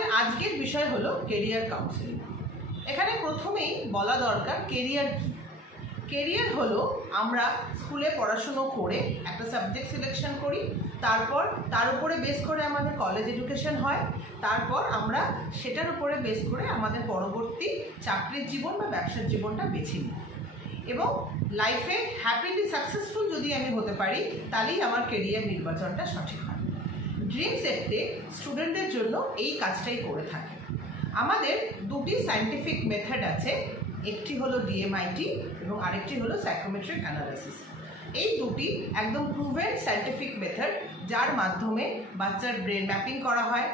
আমাদের আজকের বিষয় হলো কেরিয়ার কাউন্সেলিং। এখানে প্রথমেই বলা দরকার কেরিয়ার কি। কেরিয়ার হলো আমরা স্কুলে পড়াশুনো করে একটা সাবজেক্ট সিলেকশন করি, তারপর তার উপরে বেস করে আমাদের কলেজ এডুকেশন হয়, তারপর আমরা সেটার উপরে বেস করে আমাদের পরবর্তী চাকরির জীবন বা ব্যবসার জীবনটা বেছে নিই এবং লাইফে হ্যাপিলি সাকসেসফুল যদি আমি হতে পারি তাহলেই আমার কেরিয়ার নির্বাচনটা সঠিক হয়। ড্রিম সেটে স্টুডেন্টদের জন্য এই কাজটাই করে থাকে। আমাদের দুটি সায়েন্টিফিক মেথড আছে, একটি হলো ডিএমআইটি এবং আরেকটি হলো সাইকোমেট্রিক অ্যানালাইসিস। এই দুটি একদম প্রুভেন সায়েন্টিফিক মেথড, যার মাধ্যমে বাচ্চার ব্রেন ম্যাপিং করা হয়,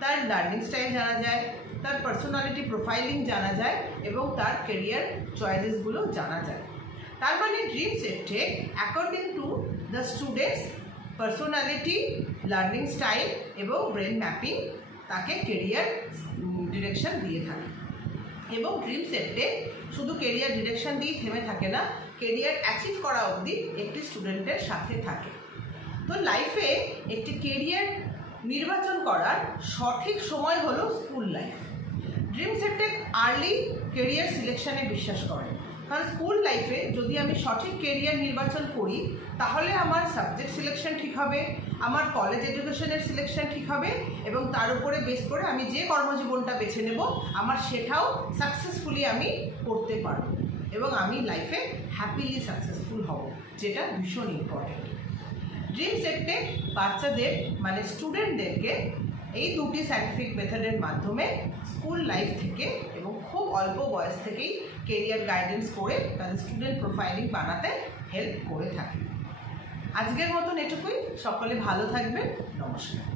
তার লার্নিং স্টাইল জানা যায়, তার পার্সোনালিটি প্রোফাইলিং জানা যায় এবং তার কেরিয়ার চয়েসেসগুলো জানা যায়। তার মানে ড্রিম সেটে according to the students personality, learning style এবং ব্রেন ম্যাপিং তাকে কেরিয়ার ডিরেকশন দিয়ে থাকে। এবং ড্রিম সেটে শুধু কেরিয়ার ডিরেকশন দিয়ে থেমে থাকে না, কেরিয়ার অ্যাচিভ করা অবধি একটি স্টুডেন্টের সাথে থাকে। তো লাইফে একটি কেরিয়ার নির্বাচন করার সঠিক সময় হলো স্কুল লাইফ। ড্রিম সেটে আর্লি কেরিয়ার সিলেকশনে বিশ্বাস করে, কারণ স্কুল লাইফে যদি আমি সঠিক কেরিয়ার নির্বাচন করি তাহলে আমার সাবজেক্ট সিলেকশন ঠিক হবে, আমার কলেজ এডুকেশনের সিলেকশন ঠিক হবে এবং তার উপরে বেস করে আমি যে কর্মজীবনটা বেছে নেব আমার সেটাও সাকসেসফুলি আমি করতে পারব এবং আমি লাইফে হ্যাপিলি সাকসেসফুল হব, যেটা ভীষণ ইম্পর্টেন্ট। ড্রিম সেটে বাচ্চাদের মানে স্টুডেন্টদেরকে এই দুটি সায়েন্টিফিক মেথডের মাধ্যমে স্কুল লাইফ থেকে এবং খুব অল্প বয়স থেকেই কেরিয়ার গাইডেন্স করে তাদের স্টুডেন্ট প্রোফাইলিং বানাতে হেল্প করে থাকে। আজকের মতন এটুকুই। সকলে ভালো থাকবেন। নমস্কার।